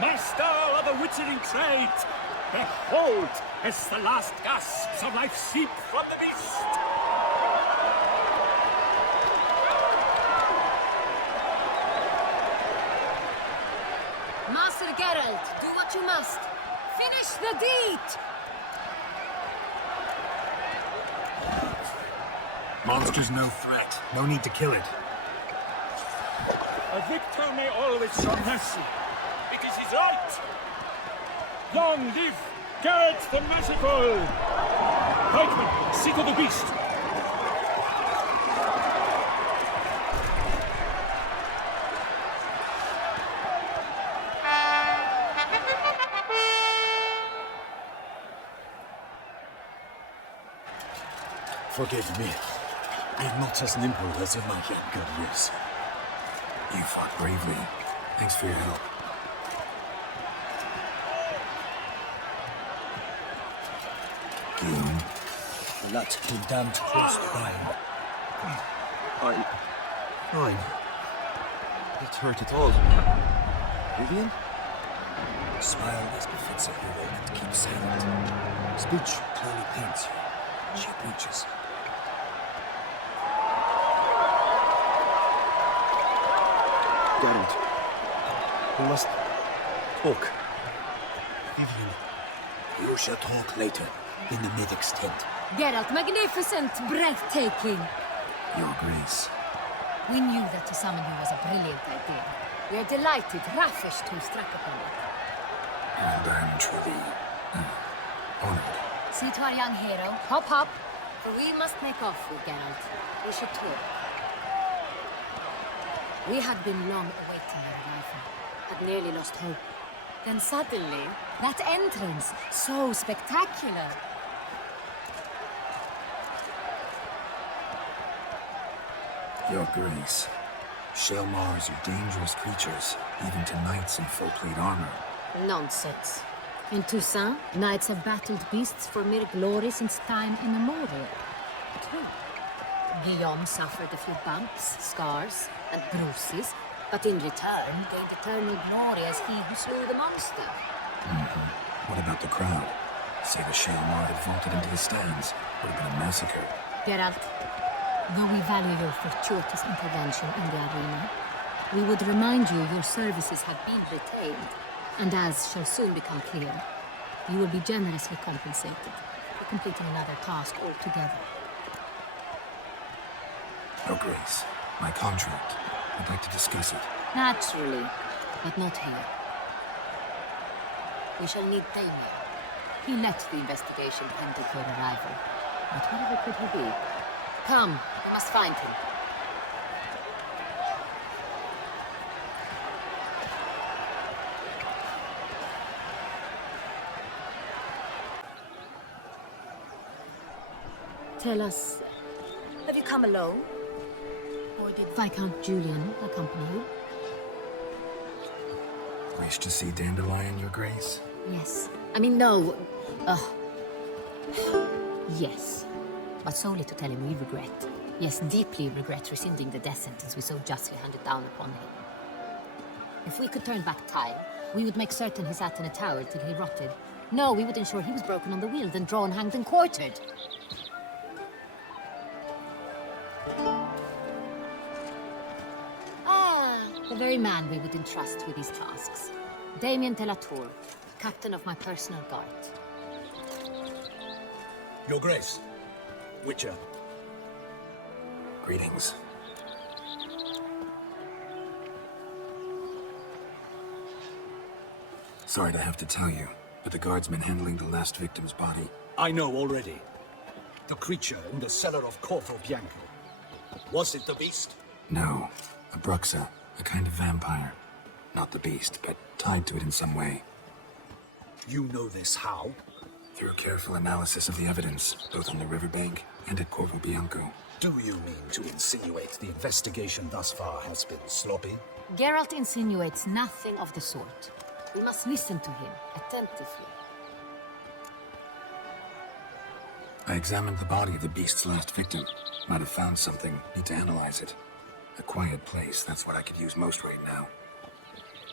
Master of the witchering trade, behold, as the last gasps of life seep from the beast. Master Geralt, do what you must. Finish the deed! Monster's no threat. No need to kill it. A victor may always show mercy, because he's right. Long live Geralt the Merciful! Pikemen, see to the beast! Forgive me. I'm not as nimble as in my younger years. You fought bravely. Thanks for your help. Guillaume. Let the damned horse climb. Fine. It hurt at all. Vivian? Smile as befits a hero and keep silent. Speech clearly paints you. She preaches. Geralt, we must talk. Vivian, you shall talk later in the medic's tent. Geralt, magnificent, breathtaking. Your Grace. We knew that to summon you was a brilliant idea. We are delighted, ravished to strike upon it. And I'm truly honored. See to our young hero. Hop, hop. For we must make off with Geralt. We should talk. We had been long awaiting your arrival. Had nearly lost hope. Then suddenly, that entrance, so spectacular. Your Grace. Shell Mars are dangerous creatures, even to knights in full plate armor. Nonsense. In Toussaint, knights have battled beasts for mere glory since time immemorial. True. Guillaume suffered a few bumps, scars, and bruises, but in return gained eternal glory as he who slew the monster. What about the crowd? Say the Shell Mar had vaulted into the stands. Would have been a massacre. Geralt, though we value your fortuitous intervention in the arena, we would remind you your services have been retained, and as shall soon become clear, you will be generously compensated for completing another task altogether. Your Grace, my contract. I'd like to discuss it. Naturally, but not here. We shall need Damien. He let the investigation pending your arrival. But whatever could he be? Come, we must find him. Tell us, have you come alone? Or did Viscount Julian accompany you? Wish to see Dandelion, Your Grace? Yes. I mean, no. Yes. But solely to tell him we regret. Yes, deeply regret rescinding the death sentence we so justly handed down upon him. If we could turn back time, we would make certain he sat in a tower till he rotted. No, we would ensure he was broken on the wheel, then drawn, hanged, and quartered. The very man we would entrust with these tasks. Damien Telatour, captain of my personal guard. Your Grace. Witcher. Greetings. Sorry to have to tell you, but the guardsman handling the last victim's body... I know already. The creature in the cellar of Corvo Bianco. Was it the beast? No. A Bruxa. A kind of vampire. Not the beast, but tied to it in some way. You know this how? Through a careful analysis of the evidence, both on the riverbank and at Corvo Bianco. Do you mean to insinuate the investigation thus far has been sloppy? Geralt insinuates nothing of the sort. We must listen to him attentively. I examined the body of the beast's last victim. Might have found something. Need to analyze it. A quiet place, that's what I could use most right now.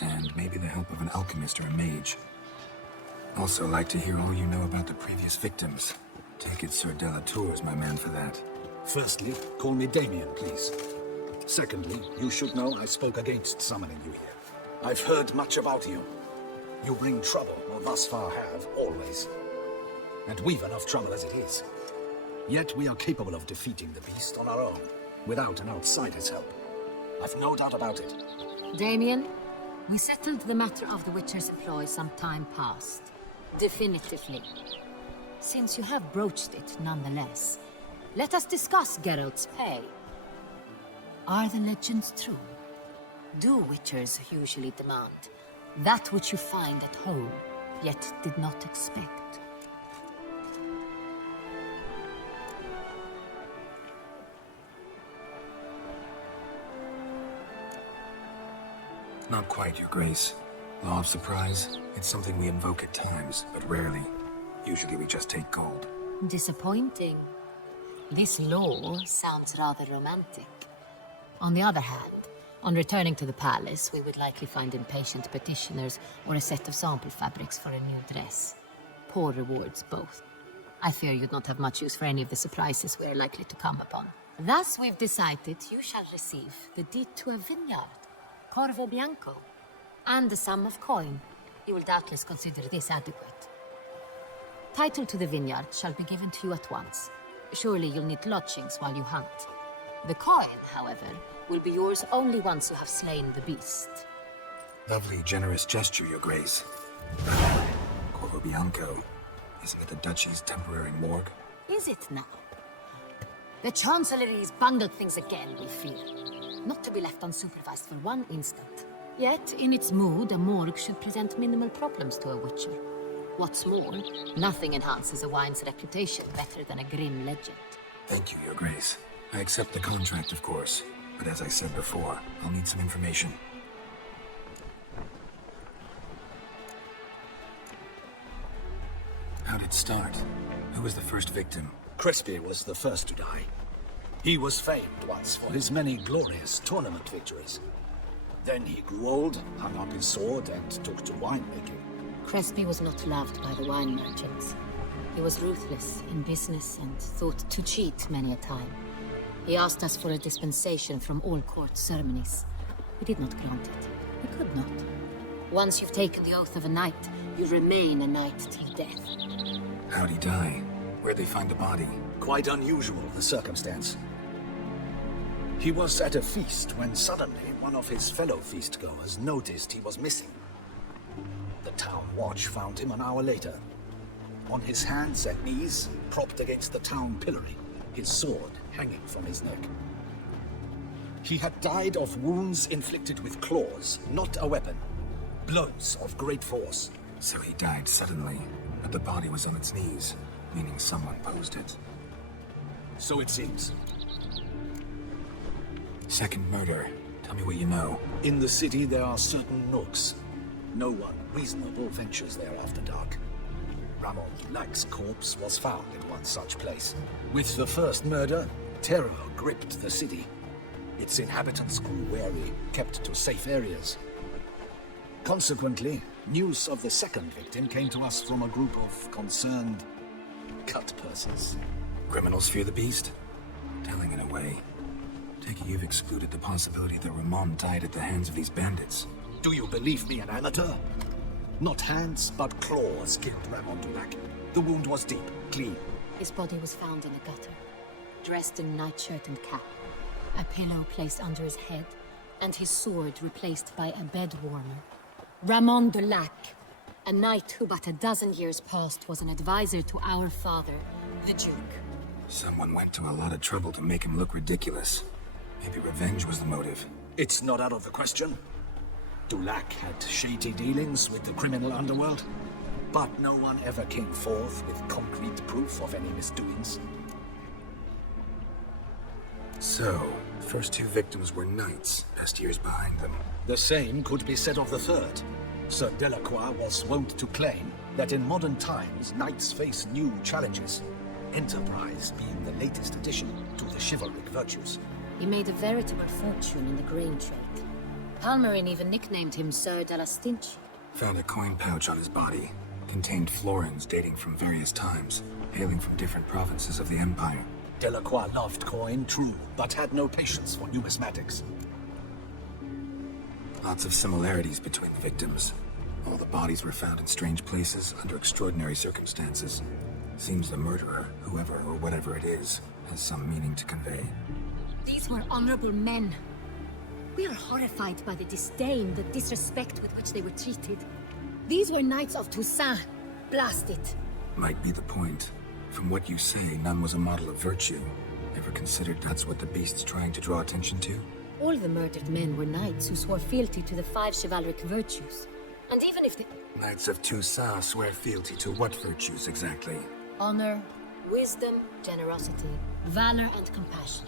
and maybe the help of an alchemist or a mage. Also like to hear all you know about the previous victims. Take it Sir Delatour is my man for that. Firstly, call me Damien, please. Secondly, you should know I spoke against summoning you here. I've heard much about you. You bring trouble, or thus far have, always. And we've enough trouble as it is. Yet we are capable of defeating the beast on our own, without an outsider's help. I've no doubt about it. Damien, we settled the matter of the Witcher's employ some time past. Definitively. Since you have broached it nonetheless, let us discuss Geralt's pay. Are the legends true? Do Witchers usually demand that which you find at home, yet did not expect? Not quite, Your Grace. Law of surprise, it's something we invoke at times, but rarely. Usually we just take gold. Disappointing. This law sounds rather romantic. On the other hand, on returning to the palace, we would likely find impatient petitioners or a set of sample fabrics for a new dress. Poor rewards, both. I fear you'd not have much use for any of the surprises we are likely to come upon. Thus, we've decided you shall receive the deed to a vineyard, Corvo Bianco, and a sum of coin. You will doubtless consider this adequate. Title to the vineyard shall be given to you at once. Surely you'll need lodgings while you hunt. The coin, however, will be yours only once you have slain the beast. Lovely, generous gesture, Your Grace. Corvo Bianco. Isn't it the Duchy's temporary morgue? Is it now? The Chancellery's bungled things again, we fear. Not to be left unsupervised for one instant. Yet, in its mood, a morgue should present minimal problems to a Witcher. What's more, nothing enhances a wine's reputation better than a grim legend. Thank you, Your Grace. I accept the contract, of course. But as I said before, I'll need some information. How'd it start? Who was the first victim? Crespi was the first to die. He was famed once for his many glorious tournament victories. Then he grew old, hung up his sword, and took to winemaking. Crespi was not loved by the wine merchants. He was ruthless in business and thought to cheat many a time. He asked us for a dispensation from all court ceremonies. We did not grant it. We could not. Once you've taken the oath of a knight, you remain a knight till death. How'd he die? Where'd they find the body? Quite unusual, the circumstance. He was at a feast when suddenly one of his fellow feastgoers noticed he was missing. The town watch found him an hour later. On his hands and knees, propped against the town pillory, his sword hanging from his neck. He had died of wounds inflicted with claws, not a weapon. Blows of great force. So he died suddenly, but the body was on its knees, meaning someone posed it. So it seems. Second murder. Tell me what you know. In the city there are certain nooks. No one reasonable ventures there after dark. Ramon Dulac's corpse was found in one such place. With the first murder, terror gripped the city. Its inhabitants grew wary, kept to safe areas. Consequently, news of the second victim came to us from a group of concerned cut persons. Criminals fear the beast? Telling in a way. Take it you've excluded the possibility that Ramon died at the hands of these bandits. Do you believe me an amateur? Not hands, but claws killed Ramon Dulac. The wound was deep, clean. His body was found in a gutter, dressed in nightshirt and cap, a pillow placed under his head, and his sword replaced by a bed warmer. Ramon Dulac, a knight who but a dozen years past was an advisor to our father, the Duke. Someone went to a lot of trouble to make him look ridiculous. Maybe revenge was the motive. It's not out of the question. Dulac had shady dealings with the criminal underworld, but no one ever came forth with concrete proof of any misdoings. So, first two victims were knights, best years behind them. The same could be said of the third. Sir Delacroix was wont to claim that in modern times, knights face new challenges, enterprise being the latest addition to the chivalric virtues. He made a veritable fortune in the grain trade. Palmerin even nicknamed him Sir de la Stinch. Found a coin pouch on his body. Contained florins dating from various times, hailing from different provinces of the Empire. Delacroix loved coin, true, but had no patience for numismatics. Lots of similarities between the victims. All the bodies were found in strange places under extraordinary circumstances. Seems the murderer, whoever or whatever it is, has some meaning to convey. These were honorable men. We are horrified by the disdain, the disrespect with which they were treated. These were Knights of Toussaint. Blast it. Might be the point. From what you say, none was a model of virtue. Ever considered that's what the beast's trying to draw attention to? All the murdered men were knights who swore fealty to the 5 chivalric virtues. And even if the Knights of Toussaint swear fealty to what virtues exactly? honor, wisdom, generosity, valor, and compassion.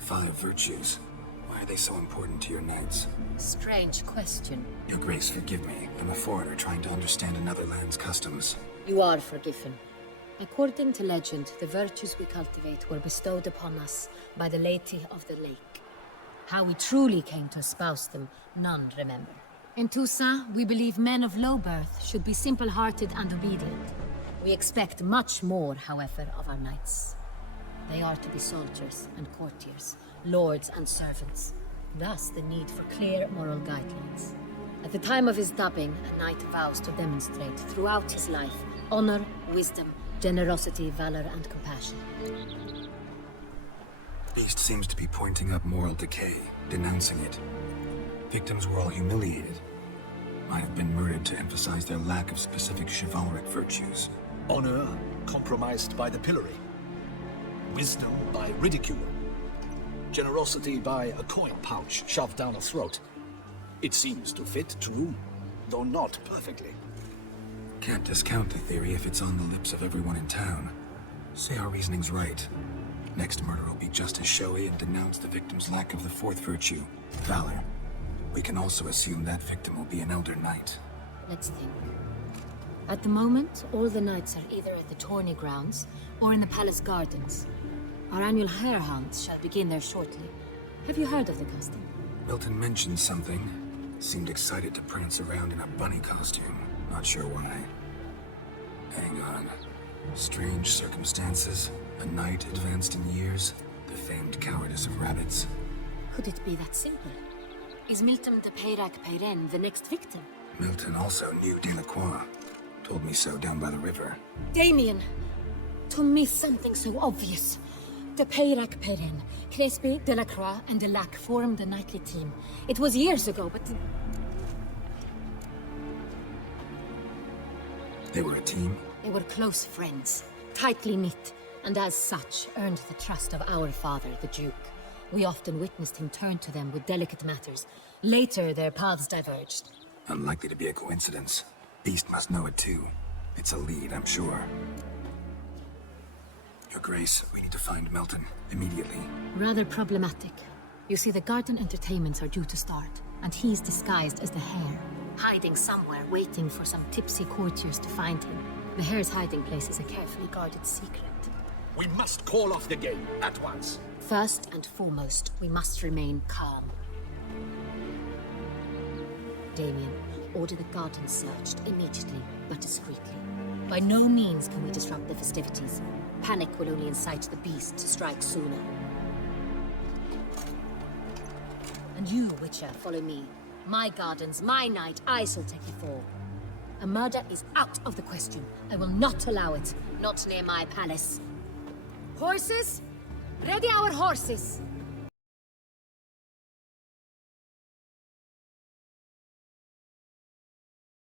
5 virtues. Why are they so important to your knights? Strange question. Your Grace, forgive me. I'm a foreigner trying to understand another land's customs. You are forgiven. According to legend, the virtues we cultivate were bestowed upon us by the Lady of the Lake. How we truly came to espouse them, none remember. In Toussaint, we believe men of low birth should be simple-hearted and obedient. We expect much more, however, of our knights. They are to be soldiers and courtiers, lords and servants. Thus, the need for clear moral guidelines. At the time of his dubbing, a knight vows to demonstrate throughout his life honor, wisdom, generosity, valor, and compassion. Beast seems to be pointing up moral decay, denouncing it. Victims were all humiliated. Might have been murdered to emphasize their lack of specific chivalric virtues. Honor compromised by the pillory. Wisdom by ridicule. Generosity by a coin pouch shoved down a throat. It seems to fit, true, though not perfectly. Can't discount the theory if it's on the lips of everyone in town. Say our reasoning's right. Next murder will be just as showy and denounce the victim's lack of the 4th virtue, valor. We can also assume that victim will be an elder knight. Let's think. At the moment, all the knights are either at the tourney grounds or in the palace gardens. Our annual hare hunt shall begin there shortly. Have you heard of the custom? Milton mentioned something. Seemed excited to prance around in a bunny costume. Not sure why. Hang on. Strange circumstances. A knight advanced in years. The famed cowardice of rabbits. Could it be that simple? Is Milton de Peyrac-Peyren the next victim? Milton also knew Delacroix. Told me so down by the river. Damien! To me, something so obvious. De Peyrac-Peyren, Crespi, Delacroix, and Delac formed a knightly team. It was years ago, but... They were a team? They were close friends, tightly knit, and as such earned the trust of our father, the Duke. We often witnessed him turn to them with delicate matters. Later, their paths diverged. Unlikely to be a coincidence. Beast must know it too. It's a lead, I'm sure. Your Grace, we need to find Milton, immediately. Rather problematic. You see, the garden entertainments are due to start, and he's disguised as the hare, hiding somewhere, waiting for some tipsy courtiers to find him. The hare's hiding place is a carefully guarded secret. We must call off the game at once. First and foremost, we must remain calm. Damien, order the garden searched immediately, but discreetly. By no means can we disrupt the festivities. Panic will only incite the beast to strike sooner. And you, Witcher, follow me. My gardens, my night, I shall take the fall. A murder is out of the question. I will not allow it. Not near my palace. Horses? Ready our horses!